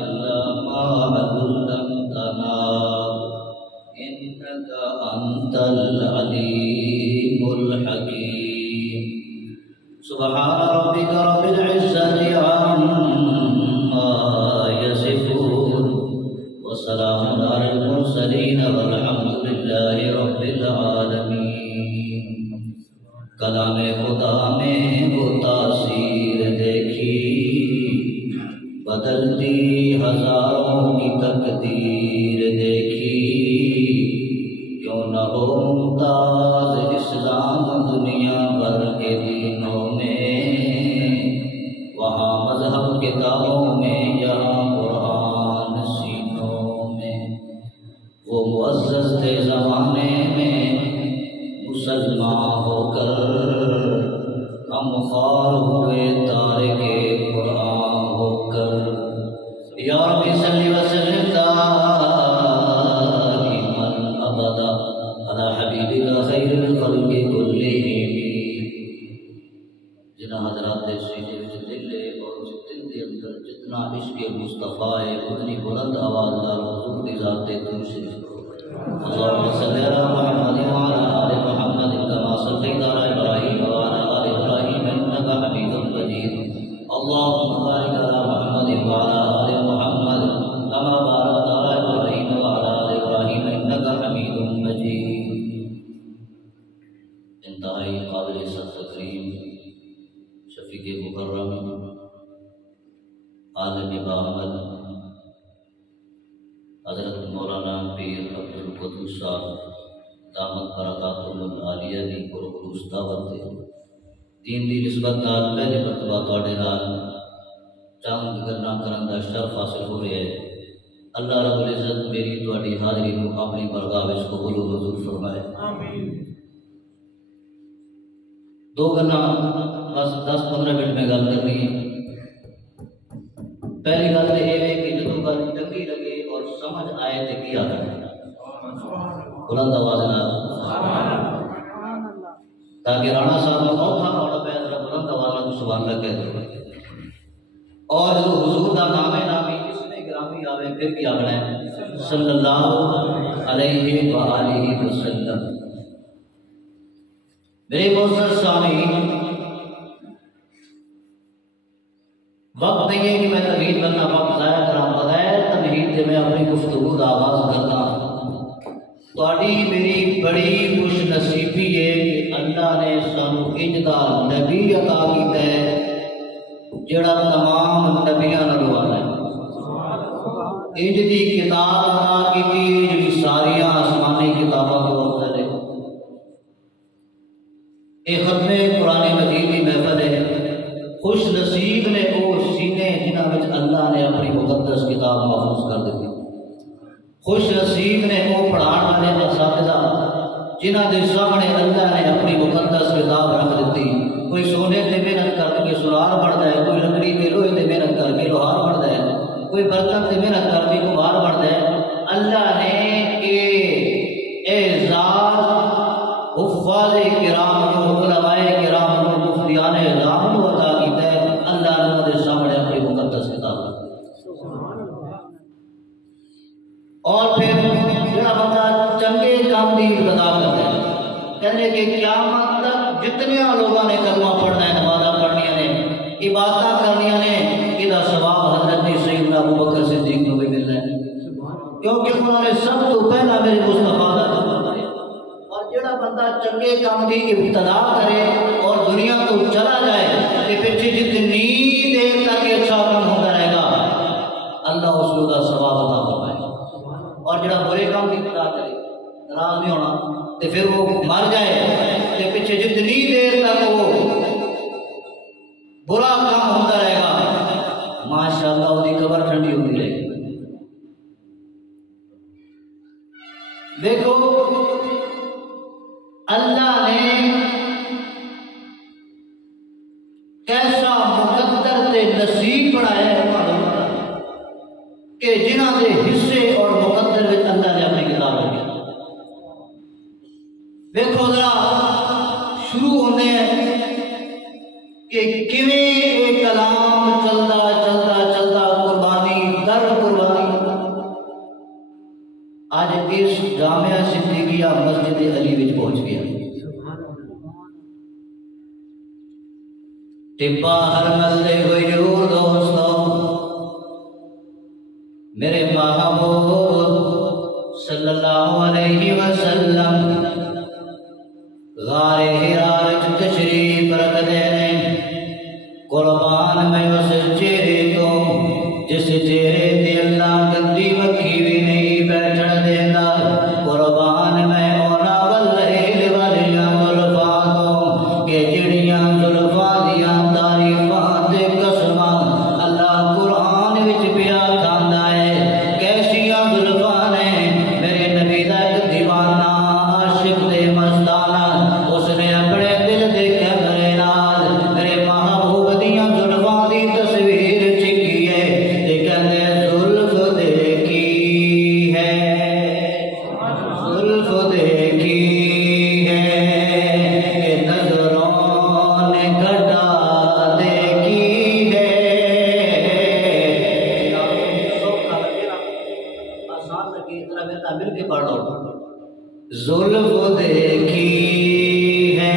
إلا ما علمتنا إنك أنت العليم الحكيم سبحان ربك رب العزة عما يصفون وسلام على المرسلين والحمد لله رب العالمين کلام خدا میں وہ تاثیر دیکھی بدلتی ہزاروں کی تقدیر دیکھی کیوں نہ ہو ممتاز اسلام دنیا بھر کے دینوں میں وہاں مذہب کتابوں میں یہاں قرآن سینوں میں وہ معزز تھے زمانے میں مسلمان ہو کر ہم خوار ہوئے تارک قرآن ہو کر یا رب صلی وسلم دائما ابدا علی حبیبک خیر الخلق کلہم جنہ حضرات دے سینے وچ دل ہے اور اس دل دے اندر جتنا عشق مصطفیٰ ہے اتنی بلند آواز نال حضور دی ذات تے درود شریف اللهم صل على محمد وعلى آل محمد كما صليت على إبراهيم وعلى آل إبراهيم إنك حميد مجيد اللهم بارك على محمد وعلى آل محمد كما باركت على إبراهيم وعلى آل إبراهيم إنك حميد مجيد انتہائی قابل عزت تکریم شفیق مکرم عالم باحمد حضرت مولانا پیر عبدالقدوس صاحب دامت برکاتہم العالیہ دی پرخلوص دعوت دین دی نسبت نال پہلے مرتبہ تواڈے نال چند گلاں کرن دا شرف حاصل ہو رہا ہے اللہ رب العزت میری تواڈی حاضری نو اپنی بارگاہ وچ قبول و منظور فرمائے آمین دو گلاں بس 10-15 منٹ میں گل کرنی ہے پہلی گل یہ ہے کہ جدوں گل چنگی لگے اور سمجھ آئے تو کیا کرنا بلند آواز نال تاکہ رانا صاحب نے اوکھا ہونا پہ ذرا بلند آواز نال سبحان اللہ کہہ دو اور جو حضور دا نام نامی اس میں گرامی آوے پھر کیا کرنا ہے صلی اللہ علیہ وآلہ وسلم میرے معزز سامعین وقت نہیں ہے کہ میں تمہید کرنا وقت ضائع کرا بغیر تمہید سے میں اپنی گفتگو کا آغاز کرنا تواڈی میری بڑی خوش نصیبی ہے کہ اللہ نے سانو انج دا نبی عطا کیتا ہے جڑا تمام نبیاں نال والا ہے انج دی کتاب عطا کیتی جڑی ساری آسمانی کتاباں تو افضل ہے اے ختم قرآن مجید کی محفل ہے خوش نصیب نے وہ سینے جنہاں وچ اللہ نے اپنی مقدس کتاب محفوظ کر دی خوش نصیب نے وہ پڑھان والے اساتذہ جنہاں دے سامنے اللہ نے اپنی مقدس کتاب رکھ دیتی کوئی سونے تے محنت کر کے سونار بنتا ہے کوئی لکڑی تے لوہے تے محنت کر کے لوہار بنتا ہے کوئی برتن تے محنت کر کے کبھار بنتا ہے اللہ نے اعزاز حفاظ کرام کو علماء کرام کو مفتیان اعظام کو عطا کیتا ہے اللہ نے ان کے سامنے اپنی مقدس کتاب اور پھر جڑا بندہ چنگے کام دی ابتدا کرتا ہے کہنے کہ قیامت تک جتنے لوگوں نے کلمہ پڑھنا ہے نمازاں پڑھنیاں نے عبادتاں کرنیاں نے یہ ثواب حضرت سیدنا ابوبکر صدیق کو بھی ملنا ہے کیونکہ انہوں نے سب تو پہلا میرے مصطفیٰ کا جڑا بندہ چنگے کام دی ابتدا کرے اور دنیا تو چلا جائے کہ پیچھے جتنی دیر تک اچھا کام ہوتا رہے گا اللہ اس کو دا ثواب عطا فرمائے اور جڑا برے کام دی ابتدا کرے ناراض نہیں ہونا تو پھر وہ مر جائے کہ پیچھے جتنی دیر تک وہ برا کام ہوتا رہے گا ماشاءاللہ وہ دی قبر ٹھنڈی ہوتی رہے گی دیکھو اللہ نے کیسا مقدر تے نصیب بنایا ہے کہ جنہاں دے حصے اور مقدر میں اللہ نے اپنی کتاب رکھی دیکھو ذرا شروع ہونے ہیں کہ کیویں ایک کلام چلتا چلتا چلتا قربانی در ہر قربانی آج اس جامعہ صدیقیہ مسجد علی وچ پہنچ گیا. ٹپا ہر ملے غیور دوستو میرے محبوب صلی اللہ علیہ وسلم غار حرا وچ تشریف رکھدے نے. قربان میں اس چہرے تو جس چہرے تے اللہ گندی مکھی بھی نہیں بیٹھن دیندا. قربان میں اونا واللیل والیاں زلفاں تو کہ جڑیاں زلفاں دیاں تعریفاں تے قسماں اللہ قرآن وچ پیا کھاندا ہے. کیسیاں زلفاں نے میرے نبی دا ایک دیوانہ عاشق دے مستانہ اس نے اپنے دل دے کیمرے نال میرے محبوب دیاں زلفاں دی تصویر چکی ہے تے کہندے زلف دیکھی ہے زلف دیکھی ہے کہ نظروں نے گھٹا دیکھی ہے. آسان لگے اتنا میرا مل کے پڑھ لو. زلف دیکھی ہے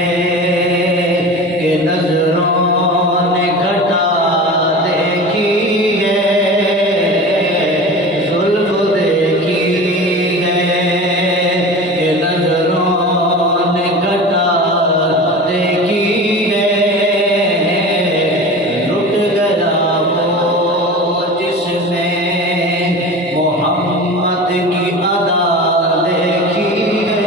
کہ نظروں نے گھٹا دیکھی ہے. زلف دیکھی ہے کہ نظروں نے گھٹا دیکھی ہے. لٹ گیا وہ جس نے محمد کی ادا دیکھی ہے.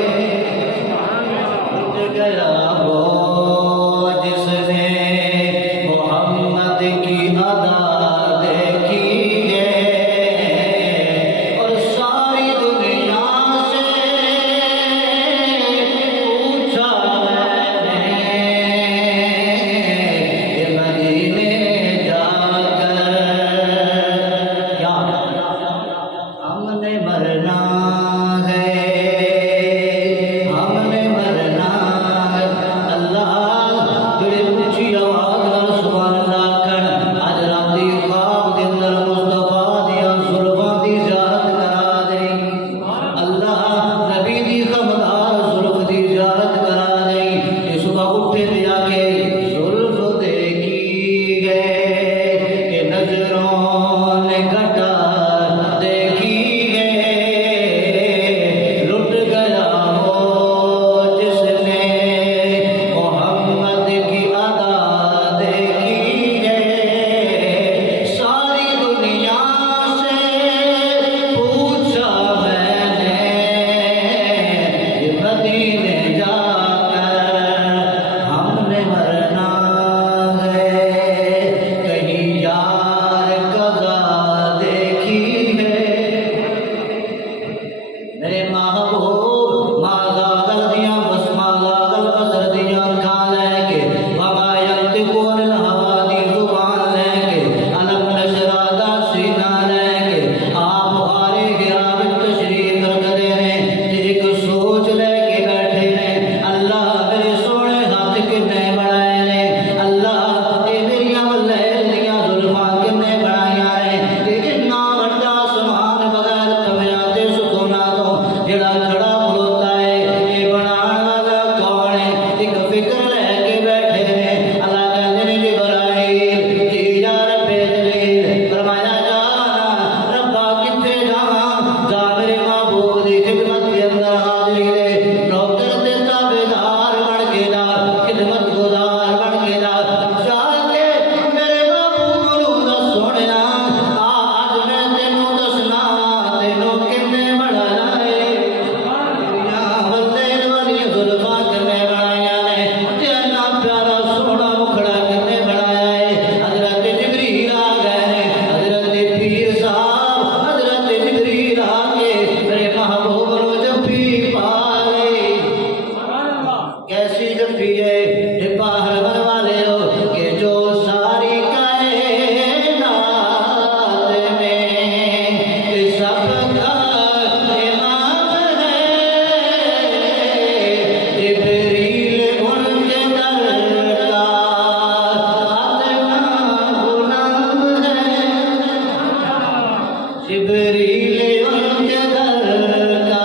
جبریل ان کے گھر کا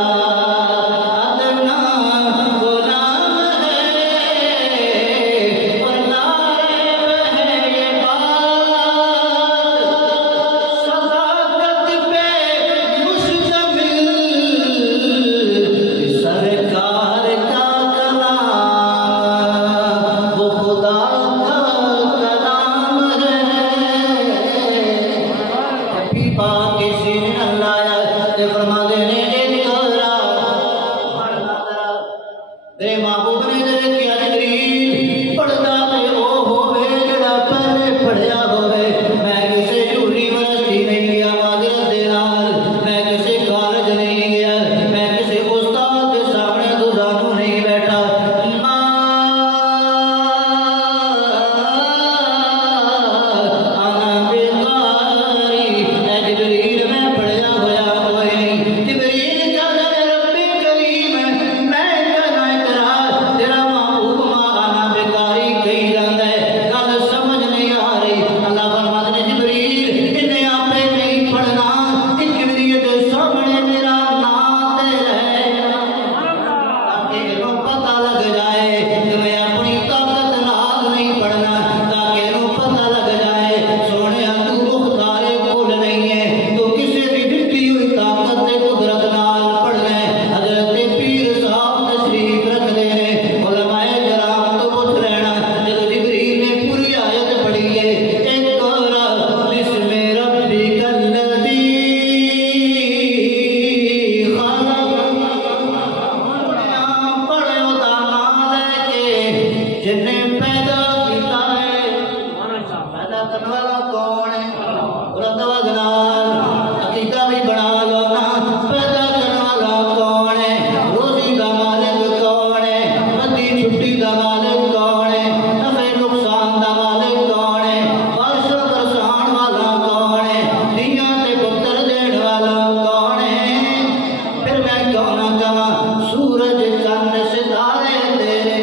ادنا غلام ہے اور نائب ہے یہ بات صداقت پہ مشتمل سرکار کا کلام وہ خدا کا کلام ہے کبھی پاک کسی نے نہ لایا تے فرما دینے ایک کرا میرے محبوب نے دیکھا جبریل پڑھتا تے وہ ہوئے جڑا پہلے پڑھیا ہوئے میں کسی یونیورسٹی نہیں گیا معذرت دے نال میں کسی کالج نہیں گیا میں کسی استاد کے سامنے دوزانو نہیں بیٹھا آنا بیقاری اے جبریل میں پڑھیا ہویا کوئی نہیں جبریل کہتا ہے ربی کریم میں کہنا اقرار تیرا محبوب آنا بیقاری کہی جاندہ ہے گل سمجھ نہیں آ رہی اللہ فرماتے ہیں جبریل انہیں آپے نہیں پڑھنا جبریل دے سامنے میرا نام تے رہے تاکہ انہوں پتہ لگ جائے کہ میں اپنی طاقت نال نہیں پڑھنا تاکہ انہوں پتہ لگ جائے سونے تو مختار کل نہیں ہے تو کسی بھی دتی ہوئی طاقت تے قدرت نال پڑھنا ہے حضرت پیر صاحب تشریف رکھ دے نے علماء کرام تو پوچھ رہنا جب جبریل نے پوری آیت پڑھی ہے اقرا بسم ربک الذی پڑھو دا نام لے کے جن نے پیدا کیتا ہے پیدا کرنے والا کون ہے بلند آواز نال عقیدہ بھی بنا لو نا پیدا کرنے والا کون ہے روزی دا مالک کون ہے بدی چھٹی دا مالک کون ہے نفع نقصان دا مالک کون ہے بارش برسان والا کون ہے دیاں تے پتر دین والا کون ہے پھر میں کہنا چاہاں سورج چند ستارے تیرے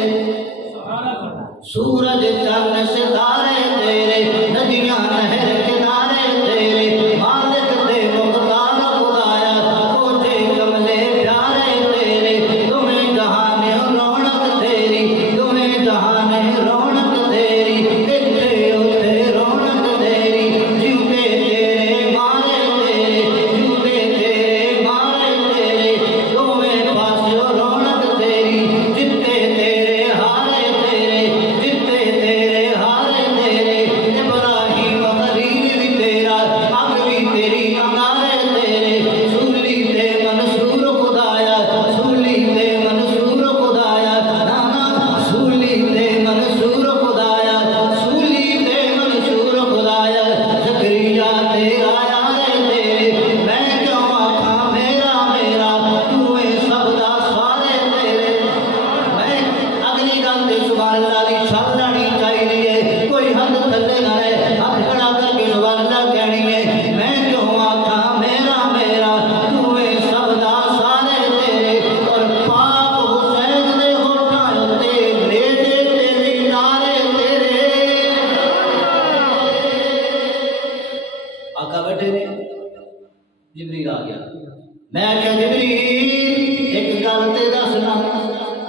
سورج چند ستارے تیرے ندیاں نہر کنارے تیرے مالک دے مختار خدایا کوٹے کملے پیارے تیرے تمہیں جہان رونق تیری تمہیں جہان رونق تیری اتھے اتھے رونق تیری جیوتے تیرے مارے تیرے جیوتے تیرے مارے تیرے تمہیں پاسو رونق تیری جتے تیرے ہارے تیرے جتے تیرے ہارے تیرے ابراہیم خلیل بھی تیرا اب بھی تیری انگارے تیرے سولی تے منصور خدایا سولی تے منصور خدایا نانا سولی تے منصور خدایا سولی تے منصور خدایا زکریا تیرا یارے تیرے میں کیوں آکھاں میرا میرا توے سب دا سارے تیرے میں اگلی گل تے سبحان اللہ دی چھل لانی چاہیے کوئی حد تھلے نہ رہے ہاتھ کھڑا کر کے سبحان اللہ کہنی ہے میں کیوں آکھاں میرا میرا توے سب دا سارے تیرے اور پاک حسین دے ہوٹھاں تے نیزے تیری نارے تیرے آقا بیٹھے نے جبریل آ گیا میں کہا جبریل ایک گل تے دسنا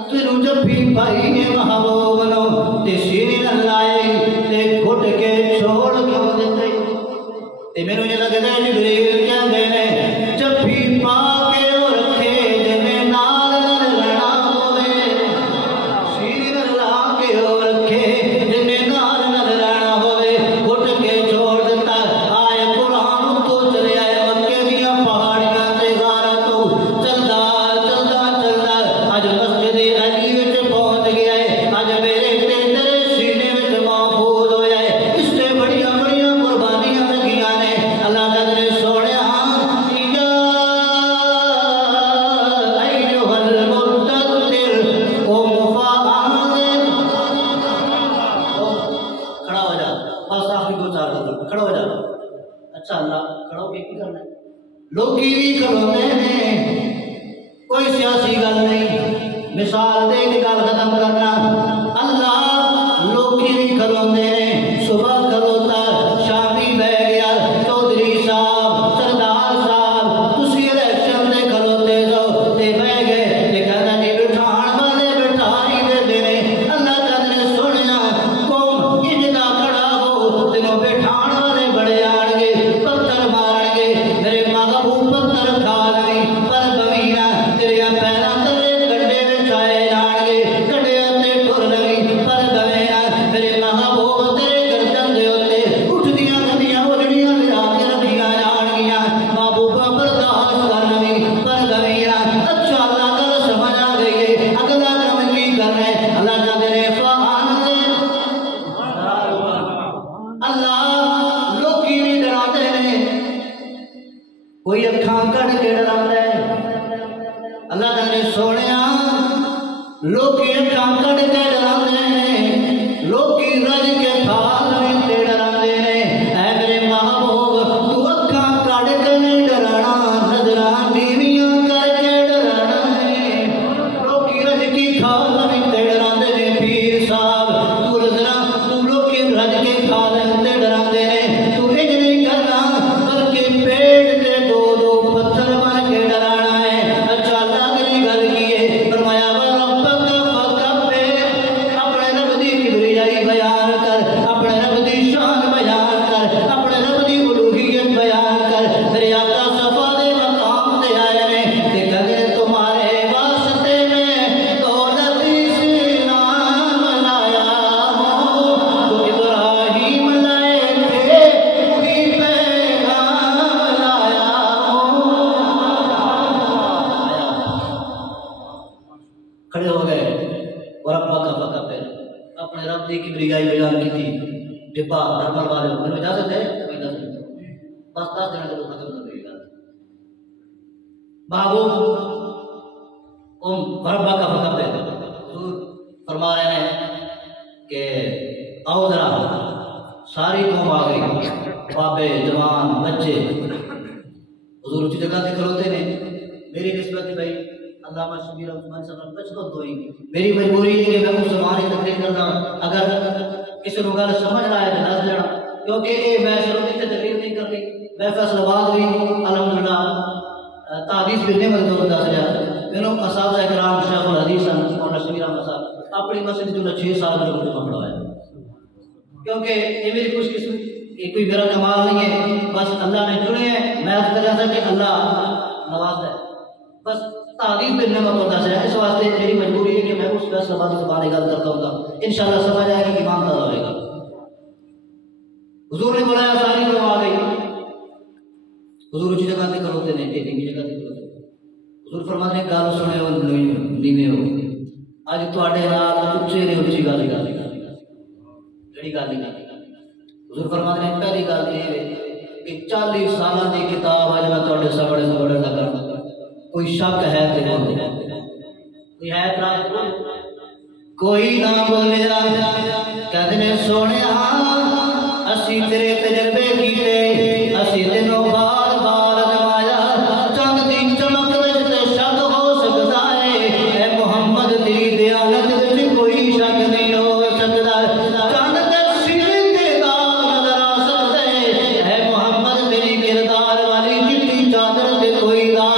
تینوں جفی پائی ہے محبوب نو تے سینے نہ لائے تے گھٹ کے چھوڑ کیوں دتے تے مینوں یہ لگدا ہے جبریل کہندے نے جفی پا کے او رکھے جنے نال نہ رہنا ہوے سینے نہ لا کے او رکھے جنے نال نہ رہنا ہوے گھٹ کے چھوڑ دتا آئے قرآن تو چلے آئے مکے دیاں پہاڑیاں تے غاراں تو چلدا چلدا چلدا اج مسجد علی وچ پہنچ گیا ہے اج میرے تے تیرے سینے وچ محفوظ ہویا ہے اس تے بڑیاں بڑیاں قربانیاں لگیاں نے اللہ تعالی نے سونیا یا ایھا المدثر قم فانذر کھڑا ہو جا بس آخری دو چار دن کھڑا ہو جا اچھا اللہ کھڑا ہو کے کی کرنا ہے لوکی بھی کھڑوتے ہیں کوئی سیاسی گل نہیں مثال دے کے گل ختم کرنا اللہ لوکی بھی کھڑوتے ہیں صبح کھڑوتا شامی بہ گیا چودھری صاحب سردار کوئی اکھاں کڑ کے ڈراتا ہے. اللہ نے سونے لوکی اکھاں کڑ کے ڈراتے ہیں, لوکی رج کے پھال تے ڈراتے ہیں. اے میرے محبوب تو اکھاں کڑ کے نہیں ڈرانا, نظراں نیویاں کر کے ڈرانا ہے. لوکی رج کی کھال تے ڈراتے ہیں. پیر صاحب تو لوکی رج کے کھال تے ڈراتے ہیں. تو انج نہیں کرنا بلکہ پیٹ تے دو دو پتھر بن کے ڈرانا ہے. اچھا اللہ کی گل کی ہے, فرمایا بیان کر, اپنے رب دی شان بیان کر, اپنے رب دی الوہیت بیان کر. میرے آقا صفا دے مقام تے آئے نے تے کہندے تمہارے واسطے میں دولت اسلام لایا ہوں, تو ابراہیم لائے تھے وہی پیغام لایا ہوں. کھڑے ہو گئے اور ابا کا پکا پہ اپنے رب دی کبریائی بیان کی تھی. ڈبا نرمل والے میرے اجازت ہے, بس 10 دن کو ختم کر دے گا. محبوب ربا کا پکا پہ حضور فرما رہے ہیں کہ آؤ ذرا ساری قوم آ گئی, بابے جوان بچے حضور اسی جگہ سے کھلوتے نے. میری نسبت بھائی علامہ شبیر عثمان صاحب بچپن تو ہی میری مجبوری ہے کہ میں مسلمان کی تقریر کرنا. اگر کسی کو گل سمجھ رہا ہے تو دس دینا, کیونکہ یہ میں شروع سے تقریر نہیں کرتی. میں فیصل آباد بھی الحمدللہ تحدیث بھی نہیں مدد دس ہزار میرے اساتذہ کرام شیخ الحدیث اور شبیر احمد صاحب اپنی مسجد جو 6 سال جو مجھے پکڑا ہے, کیونکہ یہ میری خوش قسمت, یہ کوئی میرا کمال نہیں ہے, بس اللہ نے چنے ہیں. میں کہہ رہا تھا کہ اللہ نواز ہے, بس تعریف پہ نعمت ہوتا ہے. اس واسطے میری مجبوری ہے کہ میں اس فیصلہ بادی زبان گل کرتا ہوں. انشاءاللہ سمجھ آئے گی کہ ایمان تازہ ہوئے گا. حضور نے بلایا, ساری قوم آ گئی. حضور اسی جگہ سے کھلوتے ہیں, ایک جگہ سے کھلوتے ہیں. حضور فرماتے ہیں گل سنے ہو نیوے ہو, اج تواڈے نال اچے نے اچھی گل جڑی گل نہیں. حضور فرماتے ہیں پہلی گل یہ ہے کہ 40 سال کی کتاب اج میں تواڈے سامنے پڑھن لگا. کوئی شک ہے تے بولے, کوئی ہے اعتراض, کوئی نہ بولیا. کہندے نے سونیا اسی تیرے تجربے کیتے, اسی تینوں بار بار نمایا. چند دی چمک وچ تے شک ہو سکدا ہے, اے محمد تیری دیانت وچ کوئی شک نہیں ہو سکدا. چند تے سینے تے داغ نظر آ سکدے, اے محمد تیری کردار والی چٹی چادر تے کوئی داغ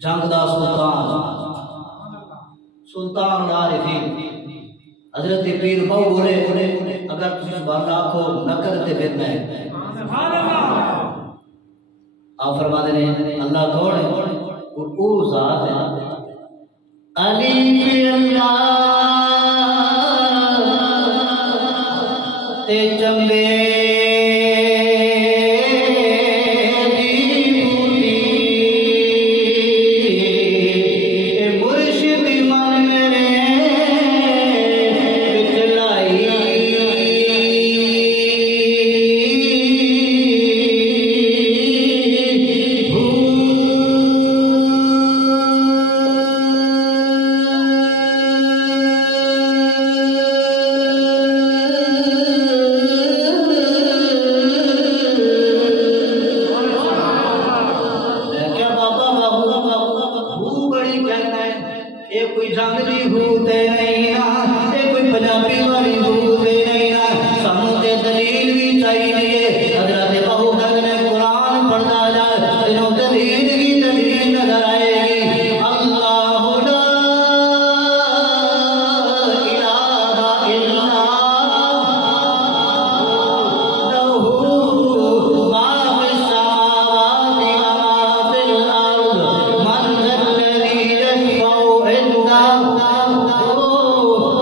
جنگ دا سلطان العارفین حضرت پیر بہو بولے اگر تسی سبحان اللہ آکھو نہ کرتے پھر میں آپ فرما دے اللہ کون ہے وہ ذات ہے علی فی اللہ تے چمبے یہ کوئی جنگ دی ہوتے نہیں نا، یہ کوئی پنجابی والی ہوتے نہیں نا، سانو تے دلیل بھی چاہیے۔ حضرت ابو بکر نے قرآن پڑھتا جا تینوں دلیل کی دلیل نظر آئے گی۔ اللہ لا الہ الا لہ ما فی السماوات وما فی الارض من ذا الذی یشفع عنده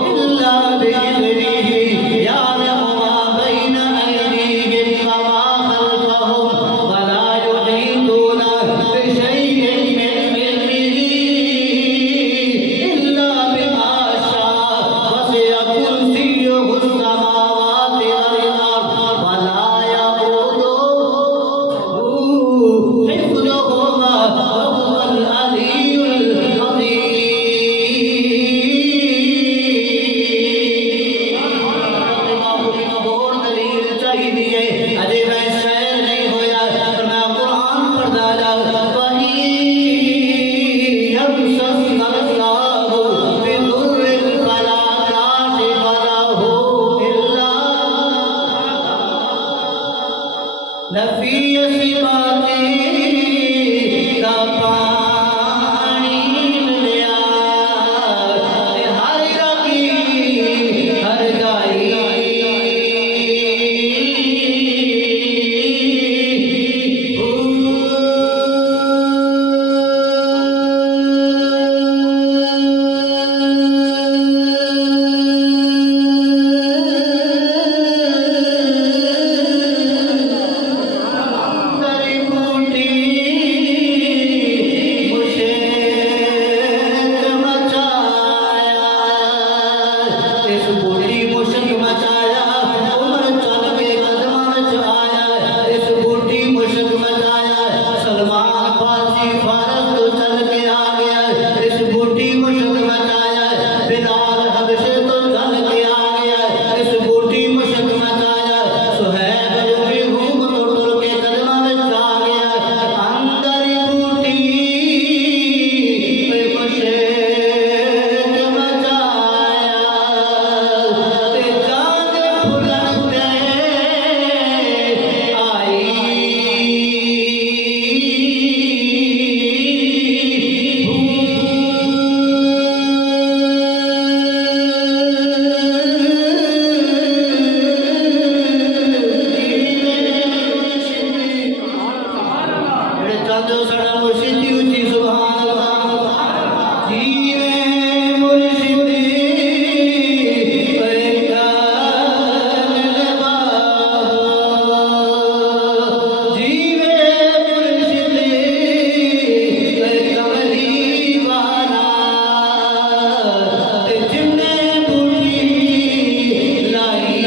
الا بإذنه یعلم ما بین ایدیہم وما خلفہم ولا یحیطون بشیء من علمه الا بما شاء وسع کرسیہ السماوات والارض ولا یئوده حفظهما وهو العلی العظیم۔ اور دلیل چاہیے، اجے میں شعر نہیں ہویا پر میں قرآن پڑھتا جا۔ وَإِن يَمْسَسْكَ اللَّهُ بِضُرٍّ فَلَا كَاشِفَ لَهُ إِلَّا نفی صفاتی کا پانی ملیا ہر رگی ہر گائی دری بوٹی مشک مچایا، اس بوٹی مشک مچایا، عمر چل کے قدماں وچ آیا، اس بوٹی مشک مچایا، سلمان فارسی فارس تو چل کے آ گیا، اس بوٹی مشک مچایا، بلال حبشے تو چل کے آ گیا، اس بوٹی مشک مچایا، سہیب جو بھی روم تو ٹر کے قدماں وچ آ گیا، اندر بوٹی مشک مچایا، تے چاند پھلن تے آئی جڑے چاہتے ہو ساڑا مرشدی اچھی سبحان اللہ۔ جیوے مرشدی پہچان لبا، جیوے مرشدی کملی والا، تے جنے بوٹی لائی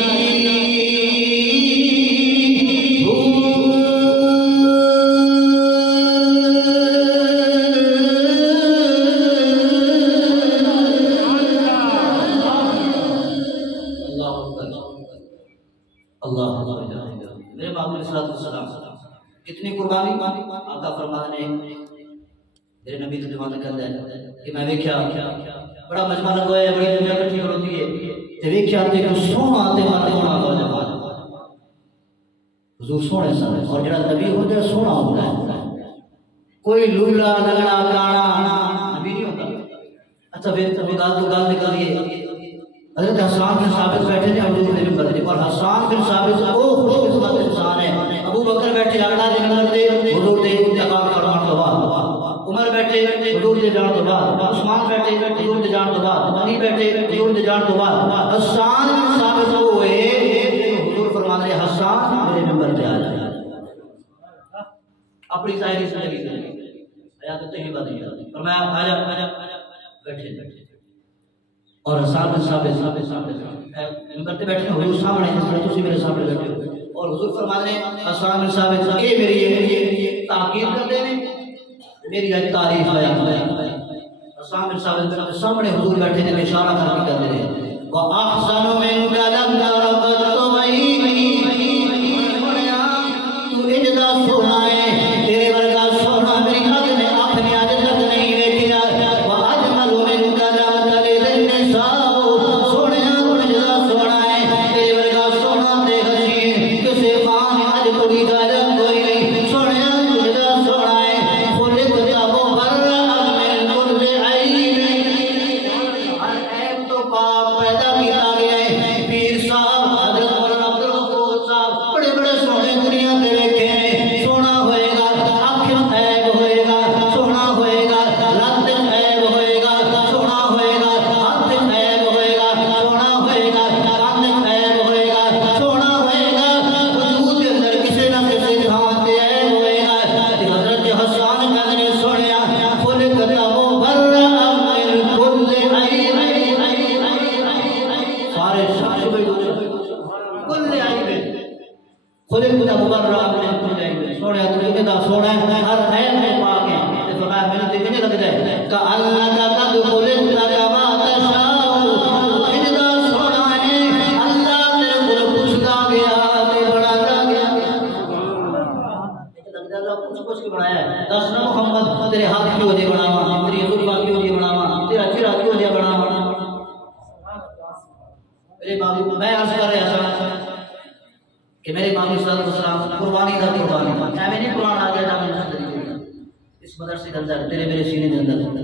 اللہ اکبر۔ میرے باپ علیہ السلام کتنی قربانی آقا فرمانے نے میرے نبی تو جوان کہتا ہے کہ میں ویکھیا بڑا مجمع لگا ہے، بڑی دنیا کٹھی ہوتی ہے، تے ویکھیا تے کو سونا تے مرد ہونا نوجوان حضور سونے سن، اور جڑا نبی ہوتا ہے سونا ہوتا ہے، کوئی لولا لگڑا کانا نبی نہیں ہوتا۔ اچھا پھر گل تو گل نکلیے، حضرت حسان بن ثابت بیٹھے تھے حضور کے منبر پہ، اور حسان بن ثابت وہ خوش قسمت انسان ہے۔ ابو بکر بیٹھے اگلا دے منبر تے حضور دے انتقال فرمان تو بعد، عمر بیٹھے حضور دے جان تو بعد، عثمان بیٹھے حضور دے جان تو بعد، علی بیٹھے حضور دے جان تو بعد، حسان بن ثابت وہ ہوئے حضور فرمان رہے حسان میرے منبر پہ آ جائے، اپنی ظاہری زندگی سے حیات طیبہ نہیں آتی، فرمایا آجا بیٹھے اور حسان بن ثابت منبر پہ بیٹھے حضور سامنے جس طرح تسی میرے سامنے بیٹھے ہو، اور حضور فرماتے ہیں حسان بن ثابت کہ میری تاکید کرتے ہیں میری آج تعریف ہے۔ حسان بن ثابت سامنے حضور بیٹھے ہیں، اشارہ کر کے کہتے ہیں وَأَحْسَنُ مِنْكَ لَمْ تَرَ قَطُّ عَيْنِي، تو اجدا سونا ہے تیرے ورگا سونا میری اگ نے اپنی آج تک نہیں دیکھا، وَأَجْمَلُ مِنْكَ سونا ہے ہر عیب میں پاک ہے تو فرمایا میں نے دیکھنے لگ جائے کہ اللہ کا تدخل التقوا تشاء اجدا سونا ہے اللہ تیرے کو پوچھتا گیا تے بڑھاتا گیا اللہ کچھ کے بنایا ہے دس نہ محمد تیرے ہاتھ کیوں دے بناوا تیری زلفاں کیوں دے بناوا تیرا چہرہ کیوں دے بناوا میرے باپ میں عرض کر رہا تھا کہ میرے باپ صلی اللہ علیہ وسلم قربانی کا قربانی میں نہیں قرآن آ گیا تھا اس مدرسے کے اندر تیرے میرے سینے کے اندر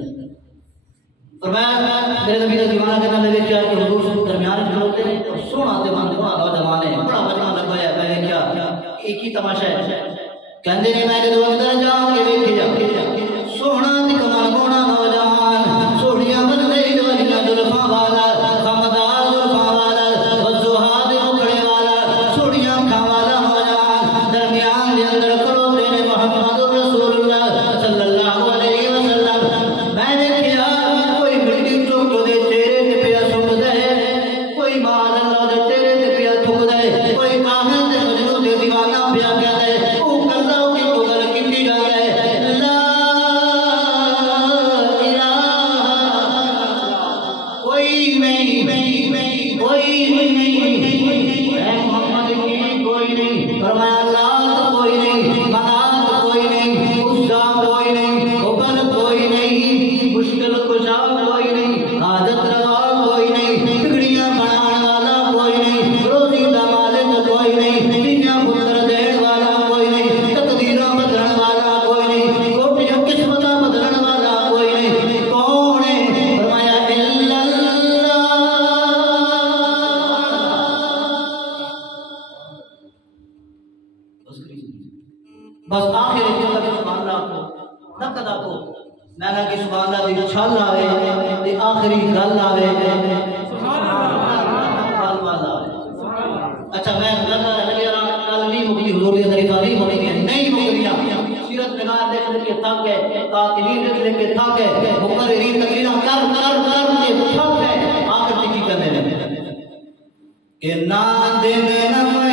فرمایا میرے نبی کا دیوانہ کرنا لگے کیا کہ حضور سے درمیان کھڑوتے اور سونا دیوان بڑا نوجوان ہے بڑا مجمع لگوایا میں نے کیا ایک ہی تماشا ہے کہندے نے میں جدوں اندر جا کے ویکھیا سونا تے کمال گونا نوجوان سوڑیاں بندے والیاں زلفاں والا خمدار زلفاں والا وزہاد مکھڑے والا سوڑیاں کھا والا نوجوان درمیان دے اندر کھڑوتے نے محمد رسول اللہ صلی اللہ علیہ وسلم میں ویکھیا کوئی مٹی چوک دے چہرے تے پیا سٹ دے کوئی مال اللہ دے چہرے تے پیا تھک دے کوئی کاہل تے مجنون تے دیوانہ پیا کہہ دے بس آخر اللہ کی سبحان اللہ کو نقد کو میں نے کہ سبحان اللہ دی چھل آوے تے آخری گل آوے سبحان اللہ اچھا میں گل لگیا کل نہیں مکلی حضور دی طریقہ نہیں ہونی ہے نہیں مکلیا سیرت نگار دیکھ کے تھک گئے قاتلین دیکھ کے تھک گئے مقررین تقریرا کر کے تھک گئے آخر کی کرنے لگے کہ نہ دے نہ